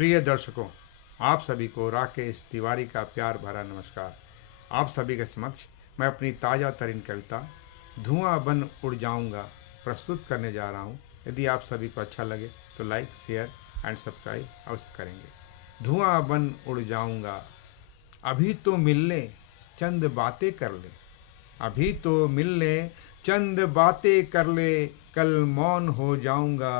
प्रिय दर्शकों, आप सभी को राकेश तिवारी का प्यार भरा नमस्कार। आप सभी के समक्ष मैं अपनी ताज़ा तरीन कविता धुआं बन उड़ जाऊंगा प्रस्तुत करने जा रहा हूं। यदि आप सभी को अच्छा लगे तो लाइक, शेयर एंड सब्सक्राइब अवश्य करेंगे। धुआं बन उड़ जाऊंगा, अभी तो मिल ले, चंद बातें कर ले। अभी तो मिल ले, चंद बातें कर ले, कल मौन हो जाऊंगा।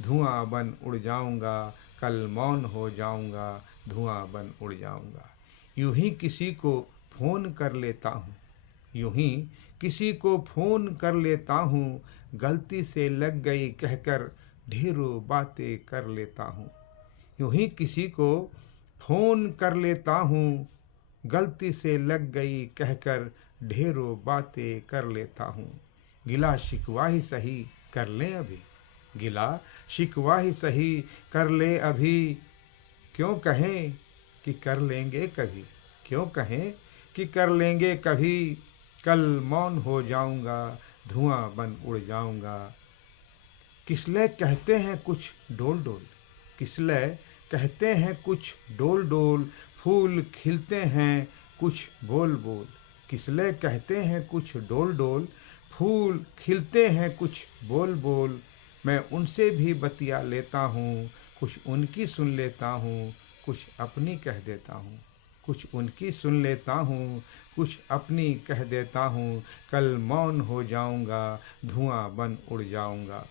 धुआं बन उड़ जाऊंगा, कल मौन हो जाऊंगा। धुआं बन उड़ जाऊंगा। यूं ही किसी को फ़ोन कर लेता हूँ, यूं ही किसी को फ़ोन कर लेता हूँ। गलती से लग गई कहकर ढेरों बातें कर लेता हूँ। यूं ही किसी को फ़ोन कर लेता हूँ, गलती से लग गई कहकर ढेरों बातें कर लेता हूँ। गिला शिकवा ही सही कर ले अभी, गिला शिकवा ही सही कर ले अभी। क्यों कहें कि कर लेंगे कभी, क्यों कहें कि कर लेंगे कभी। कल मौन हो जाऊंगा, धुआं बन उड़ जाऊंगा। किसले कहते हैं कुछ डोल डोल, किसले कहते हैं कुछ डोल डोल। फूल खिलते हैं कुछ बोल बोल, किसले कहते हैं कुछ डोल डोल। फूल खिलते हैं कुछ बोल बोल। मैं उनसे भी बतिया लेता हूँ, कुछ उनकी सुन लेता हूँ, कुछ अपनी कह देता हूँ। कुछ उनकी सुन लेता हूँ, कुछ अपनी कह देता हूँ। कल मौन हो जाऊंगा, धुआं बन उड़ जाऊंगा।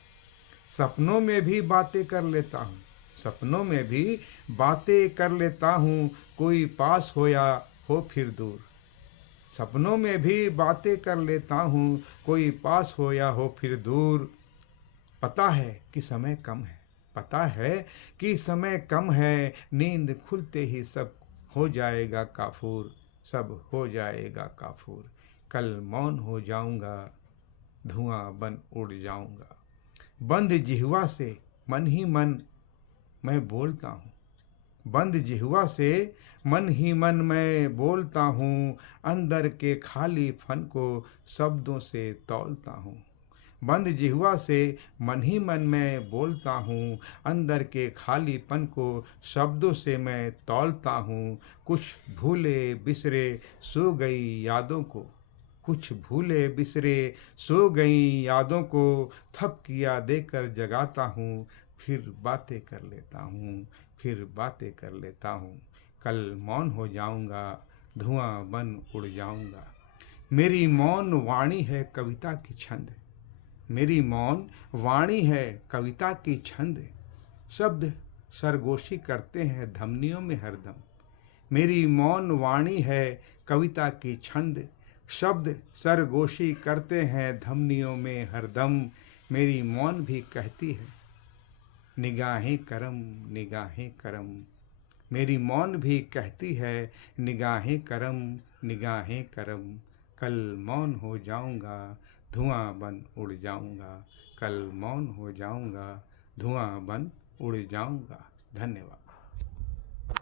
सपनों में भी बातें कर लेता हूँ, सपनों में भी बातें कर लेता हूँ। कोई पास हो या हो फिर दूर, सपनों में भी बातें कर लेता हूँ। कोई पास हो या हो फिर दूर। पता है कि समय कम है, पता है कि समय कम है। नींद खुलते ही सब हो जाएगा काफूर, सब हो जाएगा काफूर। कल मौन हो जाऊंगा, धुआं बन उड़ जाऊंगा। बंद जिह्वा से मन ही मन मैं बोलता हूँ, बंद जिह्वा से मन ही मन मैं बोलता हूँ। अंदर के खाली फन को शब्दों से तौलता हूँ। बंद जिह्वा से मन ही मन मैं बोलता हूँ। अंदर के खालीपन को शब्दों से मैं तौलता हूँ। कुछ भूले बिसरे सो गई यादों को, कुछ भूले बिसरे सो गई यादों को थपकिया देकर जगाता हूँ। फिर बातें कर लेता हूँ, फिर बातें कर लेता हूँ। कल मौन हो जाऊंगा, धुआं बन उड़ जाऊंगा। मेरी मौन वाणी है कविता की छंद, मेरी मौन वाणी है कविता की छंद। शब्द सरगोशी करते हैं धमनियों में हरदम। मेरी मौन वाणी है कविता की छंद। शब्द सरगोशी करते हैं धमनियों में हरदम। मेरी मौन भी कहती है निगाहें करम, निगाहें करम। मेरी मौन भी कहती है निगाहें करम, निगाहें करम। कल मौन हो जाऊंगा, धुआं बन उड़ जाऊंगा। कल मौन हो जाऊंगा, धुआं बन उड़ जाऊंगा। धन्यवाद।